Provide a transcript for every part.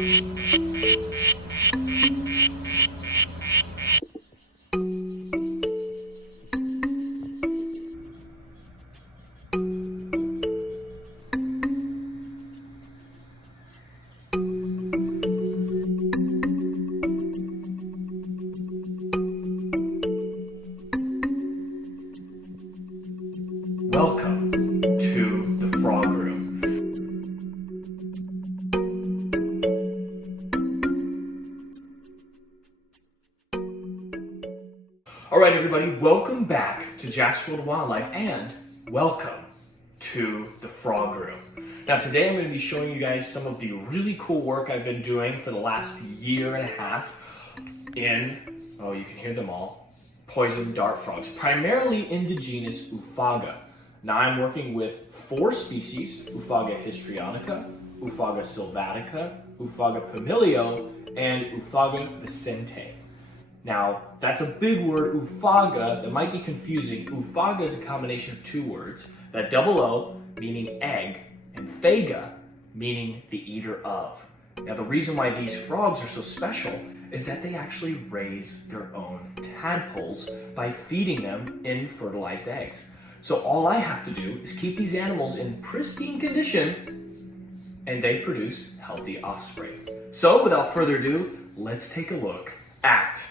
Welcome to the Frog Room. Alright everybody, welcome back to Jack's World of Wildlife and welcome to the Frog Room. Now today I'm going to be showing you guys some of the really cool work I've been doing for the last year and a half in, oh you can hear them all, poison dart frogs, primarily in the genus Ufaga. Now I'm working with 4 species, Ufaga Histrianica, Ufaga sylvatica, Ufaga Pamilio, and Ufaga Valiente. Now that's a big word, Ufaga, that might be confusing. Ufaga is a combination of 2 words, that double O meaning egg, and faga meaning the eater of. Now the reason why these frogs are so special is that they actually raise their own tadpoles by feeding them in fertilized eggs. So all I have to do is keep these animals in pristine condition and they produce healthy offspring. So without further ado, let's take a look at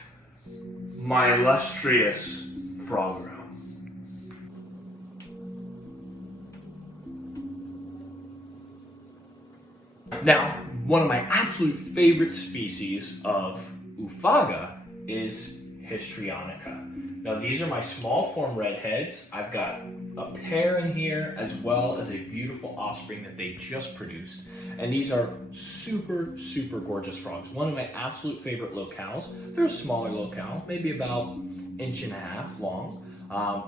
my illustrious frog room. Now, one of my absolute favorite species of Ufaga is Histrianica. Now these are my small form redheads. I've got a pair in here as well as a beautiful offspring that they just produced. And these are super, super gorgeous frogs. One of my absolute favorite locales. They're a smaller locale, maybe about 1.5 inches long,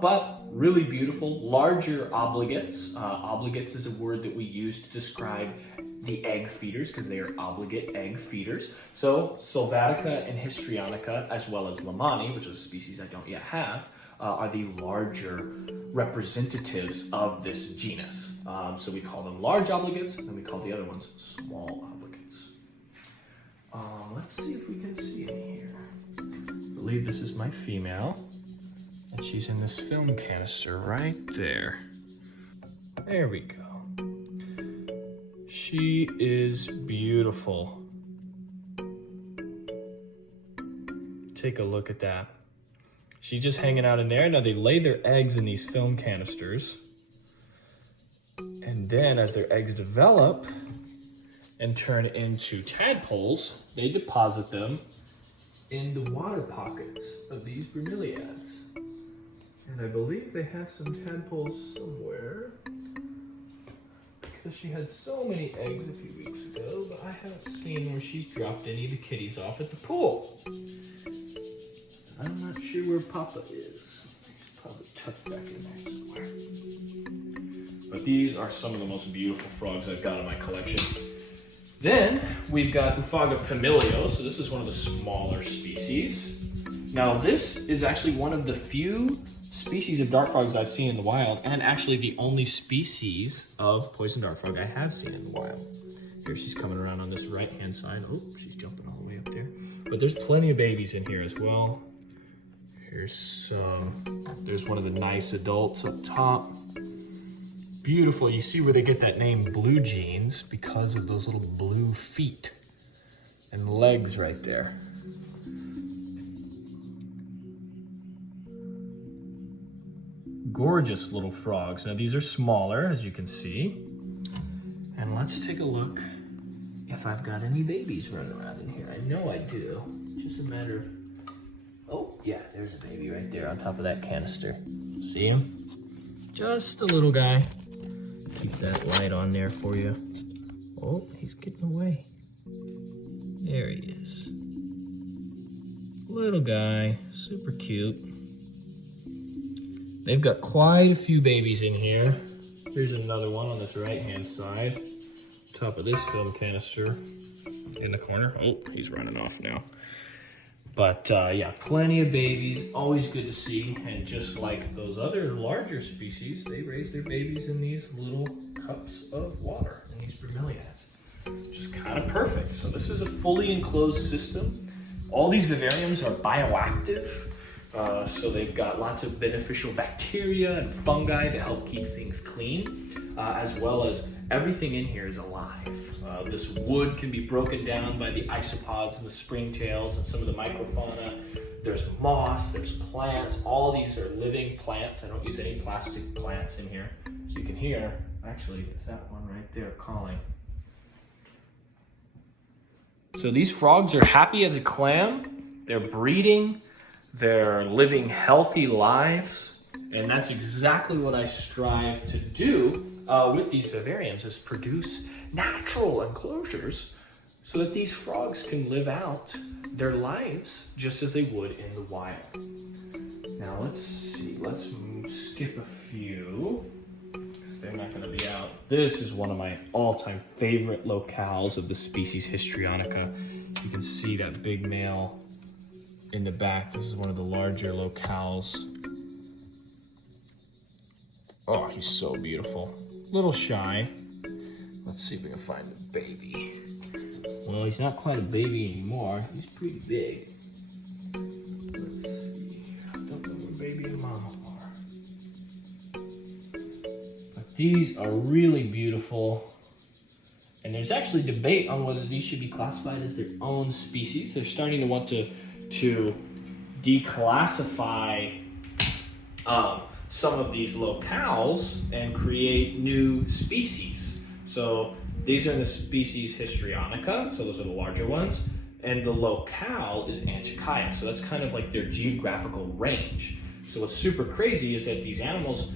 but really beautiful. Larger obligates. Obligates is a word that we use to describe the egg feeders because they are obligate egg feeders. So Sylvatica and Histrionica, as well as Lamani, which is a species I don't yet have, are the larger representatives of this genus. So we call them large obligates, and we call the other ones small obligates. Let's see if we can see in here. I believe this is my female, and she's in this film canister right there. There we go. She is beautiful. Take a look at that. She's just hanging out in there. Now they lay their eggs in these film canisters. And then as their eggs develop and turn into tadpoles, they deposit them in the water pockets of these bromeliads. And I believe they have some tadpoles somewhere, because she had so many eggs a few weeks ago, but I haven't seen where she's dropped any of the kitties off at the pool. I'm not sure where Papa is. He's probably tucked back in there somewhere. But these are some of the most beautiful frogs I've got in my collection. Then we've got Ufaga Pamilio, so this is one of the smaller species. Now this is actually one of the few species of dart frogs I've seen in the wild, and actually the only species of poison dart frog I have seen in the wild. Here she's coming around on this right-hand side. Oh, she's jumping all the way up there. But there's plenty of babies in here as well. Here's some, there's one of the nice adults up top. Beautiful, you see where they get that name blue jeans because of those little blue feet and legs right there. Gorgeous little frogs. Now these are smaller, as you can see. And let's take a look if I've got any babies running around in here. I know I do. Just a matter of, oh yeah, there's a baby right there on top of that canister. See him? Just a little guy. Keep that light on there for you. Oh, he's getting away. There he is. Little guy, super cute. They've got quite a few babies in here. Here's another one on this right-hand side. Top of this film canister in the corner. Oh, he's running off now. But yeah, plenty of babies, always good to see. And just like those other larger species, they raise their babies in these little cups of water, in these bromeliads. which is kind of perfect. So this is a fully enclosed system. All these vivariums are bioactive. So they've got lots of beneficial bacteria and fungi that help keep things clean, as well as everything in here is alive. This wood can be broken down by the isopods and the springtails and some of the microfauna. There's moss, there's plants. All these are living plants. I don't use any plastic plants in here. You can hear, actually, it's that one right there calling. So these frogs are happy as a clam. They're breeding. They're living healthy lives. And that's exactly what I strive to do with these vivariums, is produce natural enclosures so that these frogs can live out their lives just as they would in the wild. Now let's see, let's skip a few, because they're not gonna be out. This is one of my all-time favorite locales of the species Histrionica. You can see that big male in the back. This is one of the larger locales. Oh, he's so beautiful. A little shy. Let's see if we can find the baby. Well, he's not quite a baby anymore. He's pretty big. Let's see. I don't know where baby and mama are. But these are really beautiful. And there's actually debate on whether these should be classified as their own species. They're starting to want to declassify some of these locales and create new species. So these are the species Histrionica, so those are the larger ones, and the locale is Antichaia, so that's kind of like their geographical range. So what's super crazy is that these animals,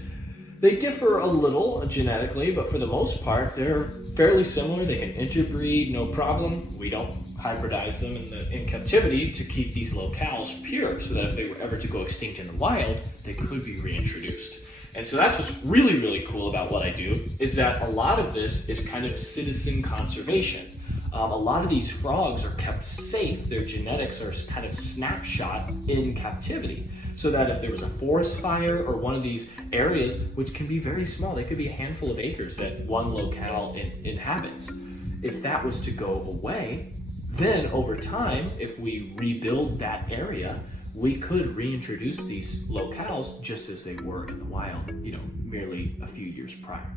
they differ a little genetically, but for the most part, they're fairly similar. They can interbreed, no problem. We don't hybridize them in captivity to keep these locales pure, so that if they were ever to go extinct in the wild, they could be reintroduced. And so that's what's really, really cool about what I do, is that a lot of this is kind of citizen conservation. A lot of these frogs are kept safe. Their genetics are kind of snapshot in captivity, so that if there was a forest fire or one of these areas, which can be very small, they could be a handful of acres that one locale inhabits. If that was to go away, then over time, if we rebuild that area, we could reintroduce these locales just as they were in the wild, merely a few years prior.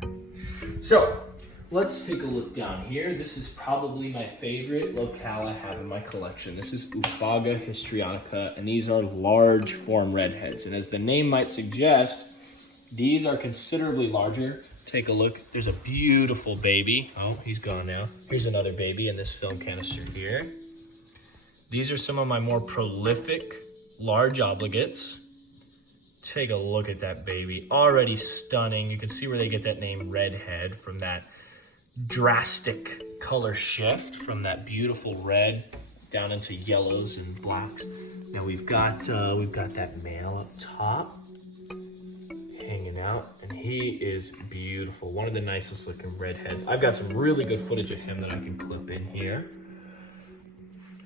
So let's take a look down here. This is probably my favorite locale I have in my collection. This is Ufaga Histrianica, and these are large form redheads. And as the name might suggest, these are considerably larger. Take a look. There's a beautiful baby. Oh, he's gone now. Here's another baby in this film canister here. These are some of my more prolific large obligates. Take a look at that baby. Already stunning. You can see where they get that name redhead, from that drastic color shift from that beautiful red down into yellows and blacks. Now we've got that male up top hanging out, and he is beautiful. One of the nicest looking redheads. I've got some really good footage of him that I can clip in here.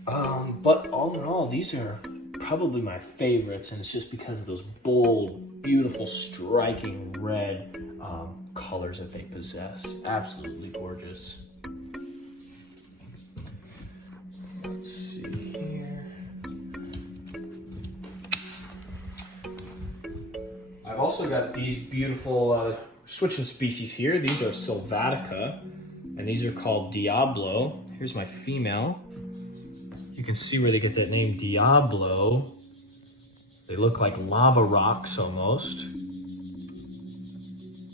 But all in all, these are probably my favorites, and it's just because of those bold, beautiful, striking red colors that they possess. Absolutely gorgeous. Let's see here. I've also got these beautiful switching species here. These are Sylvatica, and these are called Diablo. Here's my female. You can see where they get that name Diablo. They look like lava rocks almost.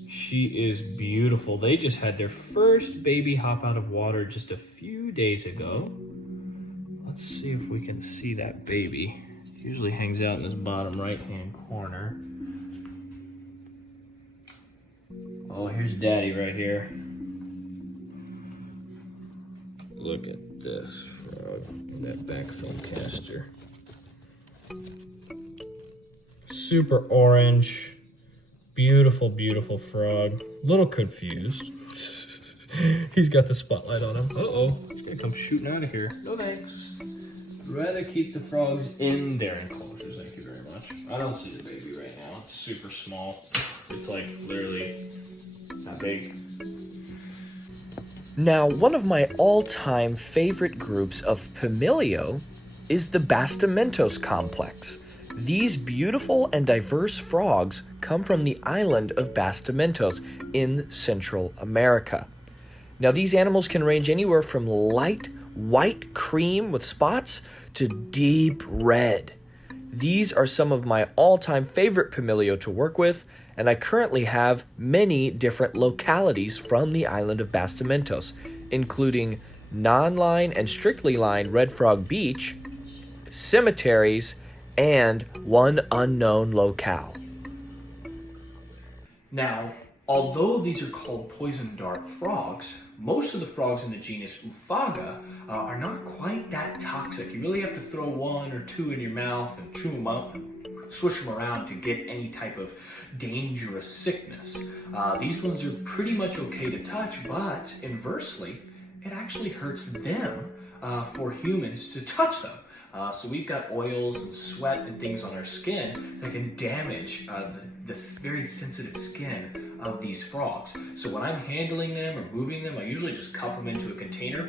She is beautiful. They just had their first baby hop out of water just a few days ago. Let's see if we can see that baby. It usually hangs out in this bottom right-hand corner. Oh, here's Daddy right here. Look at this frog in that back film canister. Super orange, beautiful, beautiful frog. A little confused. He's got the spotlight on him. Uh-oh, he's gonna come shooting out of here. No thanks. Rather keep the frogs in their enclosures, thank you very much. I don't see the baby right now. It's super small. It's like literally that big. Now, one of my all-time favorite groups of Pamilio is the Bastamentos Complex. These beautiful and diverse frogs come from the island of Bastamentos in Central America. Now, these animals can range anywhere from light white cream with spots to deep red. These are some of my all-time favorite Pamilio to work with, and I currently have many different localities from the island of Bastamentos, including non-line and strictly lined Red Frog Beach, cemeteries, and one unknown locale. Now, although these are called poison dart frogs, most of the frogs in the genus Ufaga are not quite that toxic. You really have to throw one or two in your mouth and chew them up and swish them around to get any type of dangerous sickness. These ones are pretty much okay to touch, but inversely, it actually hurts them for humans to touch them. So we've got oils and sweat and things on our skin that can damage this very sensitive skin of these frogs. So when I'm handling them or moving them, I usually just cup them into a container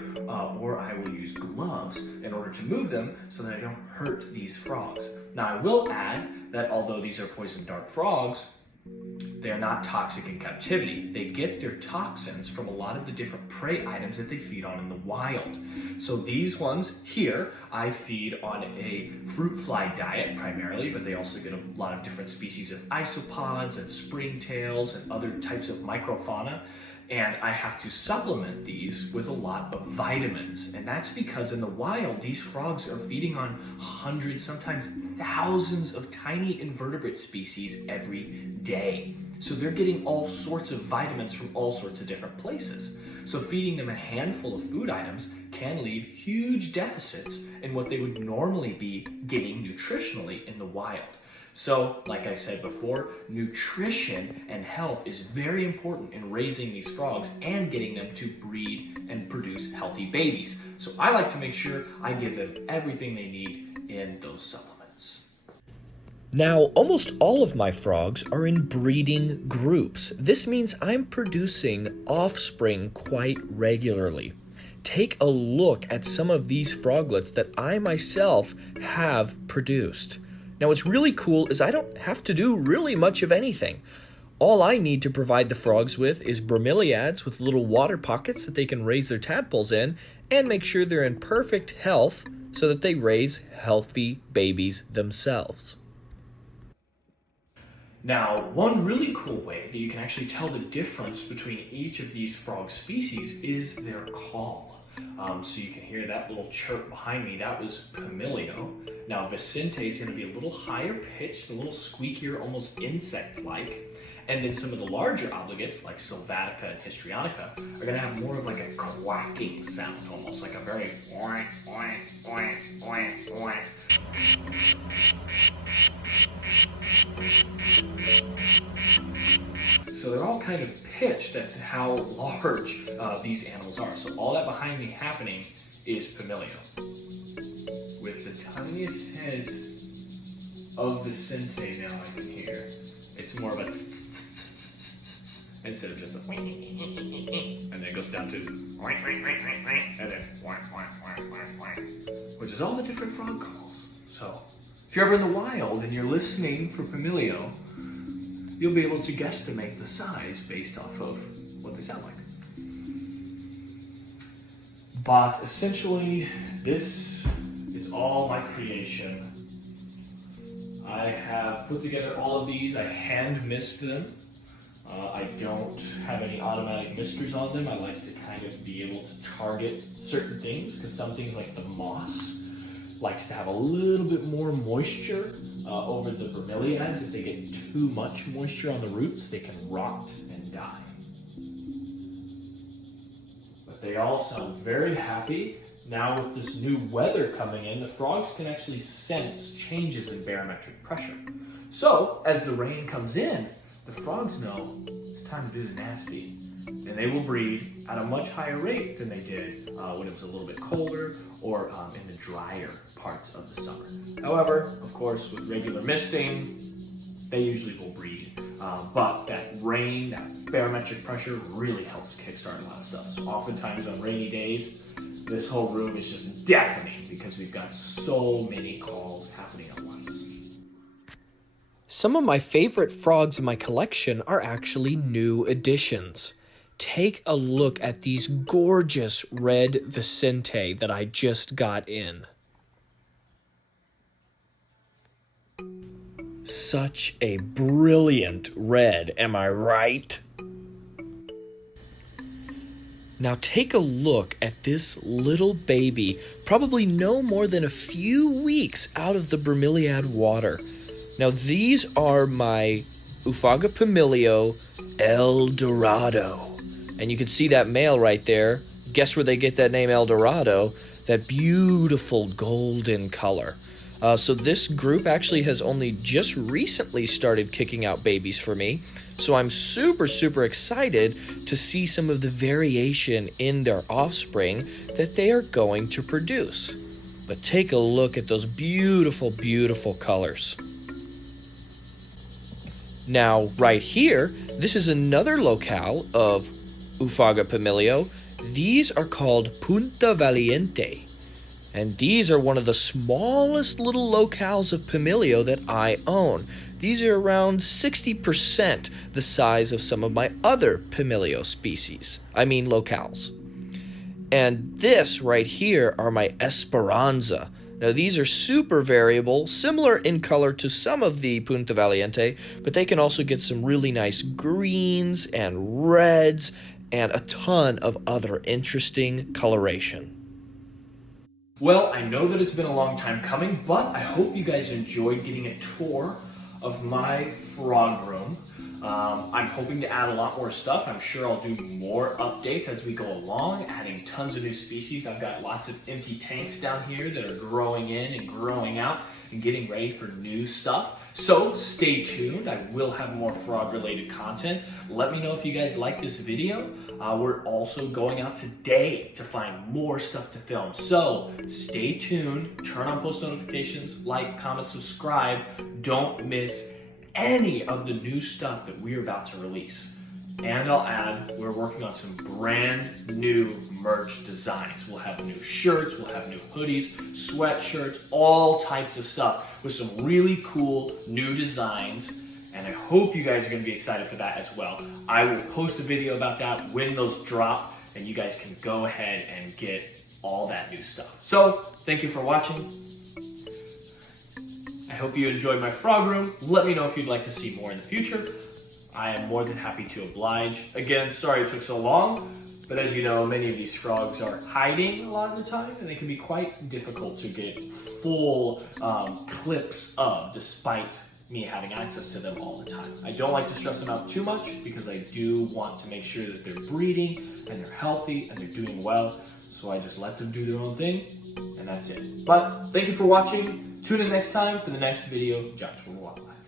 or I will use gloves in order to move them so that I don't hurt these frogs. Now I will add that although these are poison dart frogs, they're not toxic in captivity. They get their toxins from a lot of the different prey items that they feed on in the wild. So these ones here, I feed on a fruit fly diet primarily, but they also get a lot of different species of isopods and springtails and other types of microfauna. And I have to supplement these with a lot of vitamins. And that's because in the wild, these frogs are feeding on hundreds, sometimes thousands of tiny invertebrate species every day. So they're getting all sorts of vitamins from all sorts of different places. So feeding them a handful of food items can leave huge deficits in what they would normally be getting nutritionally in the wild. So, like I said before, nutrition and health is very important in raising these frogs and getting them to breed and produce healthy babies. So I like to make sure I give them everything they need in those supplements. Now, almost all of my frogs are in breeding groups. This means I'm producing offspring quite regularly. Take a look at some of these froglets that I myself have produced. Now, what's really cool is I don't have to do really much of anything. All I need to provide the frogs with is bromeliads with little water pockets that they can raise their tadpoles in and make sure they're in perfect health so that they raise healthy babies themselves. Now, one really cool way that you can actually tell the difference between each of these frog species is their call. So you can hear that little chirp behind me. That was Pamilio. Now, Vicente is going to be a little higher pitched, a little squeakier, almost insect-like. And then some of the larger obligates, like Sylvatica and Histrionica, are going to have more of like a quacking sound, almost like a very oink, oink, oink, oink, oink. So they're all kind of pitched at how large these animals are. So all that behind me happening is Pamilio. With the tiniest hint of Vicente now I can hear. It's more of a instead of just a and then it goes down to and then which is all the different frog calls. So if you're ever in the wild and you're listening for Pamilio, you'll be able to guesstimate the size based off of what they sound like. But essentially, this is all my creation. I have put together all of these. I hand mist them. I don't have any automatic misters on them. I like to kind of be able to target certain things because some things like the moss likes to have a little bit more moisture over the bromeliads. If they get too much moisture on the roots, they can rot and die. But they all sound very happy. Now with this new weather coming in, the frogs can actually sense changes in barometric pressure. So as the rain comes in, the frogs know it's time to do the nasty. And they will breed at a much higher rate than they did when it was a little bit colder or in the drier parts of the summer. However, of course, with regular misting, they usually will breed But that rain, that barometric pressure really helps kickstart a lot of stuff. So oftentimes on rainy days, this whole room is just deafening because we've got so many calls happening at once. Some of my favorite frogs in my collection are actually new additions. Take a look at these gorgeous red Vicente that I just got in. Such a brilliant red, am I right? Now take a look at this little baby, probably no more than a few weeks out of the bromeliad water. Now these are my Ufaga Pamilio El Dorado. And you can see that male right there. Guess where they get that name El Dorado? That beautiful golden color. So this group actually has only just recently started kicking out babies for me. So I'm super, super excited to see some of the variation in their offspring that they are going to produce. But take a look at those beautiful, beautiful colors. Now, right here, this is another locale of Ufaga Pamilio. These are called Punta Valiente. And these are one of the smallest little locales of Pamilio that I own. These are around 60% the size of some of my other Pamilio species. I mean locales. And this right here are my Esperanza. Now these are super variable, similar in color to some of the Punta Valiente, but they can also get some really nice greens and reds and a ton of other interesting coloration. Well, I know that it's been a long time coming, but I hope you guys enjoyed getting a tour of my frog room. I'm hoping to add a lot more stuff. I'm sure I'll do more updates as we go along, adding tons of new species. I've got lots of empty tanks down here that are growing in and growing out and getting ready for new stuff. So stay tuned. I will have more frog related content. Let me know if you guys like this video. We're also going out today to find more stuff to film. So stay tuned, turn on post notifications, like, comment, subscribe. Don't miss any of the new stuff that we're about to release. And I'll add, we're working on some brand new merch designs. We'll have new shirts, we'll have new hoodies, sweatshirts, all types of stuff with some really cool new designs. And I hope you guys are going to be excited for that as well. I will post a video about that when those drop, and you guys can go ahead and get all that new stuff. So thank you for watching. I hope you enjoyed my frog room. Let me know if you'd like to see more in the future. I am more than happy to oblige. Again, sorry it took so long, but as you know, many of these frogs are hiding a lot of the time, and they can be quite difficult to get full clips of, despite me having access to them all the time. I don't like to stress them out too much because I do want to make sure that they're breeding and they're healthy and they're doing well. So I just let them do their own thing, and that's it. But thank you for watching. Tune in next time for the next video of Jacksonville Wildlife.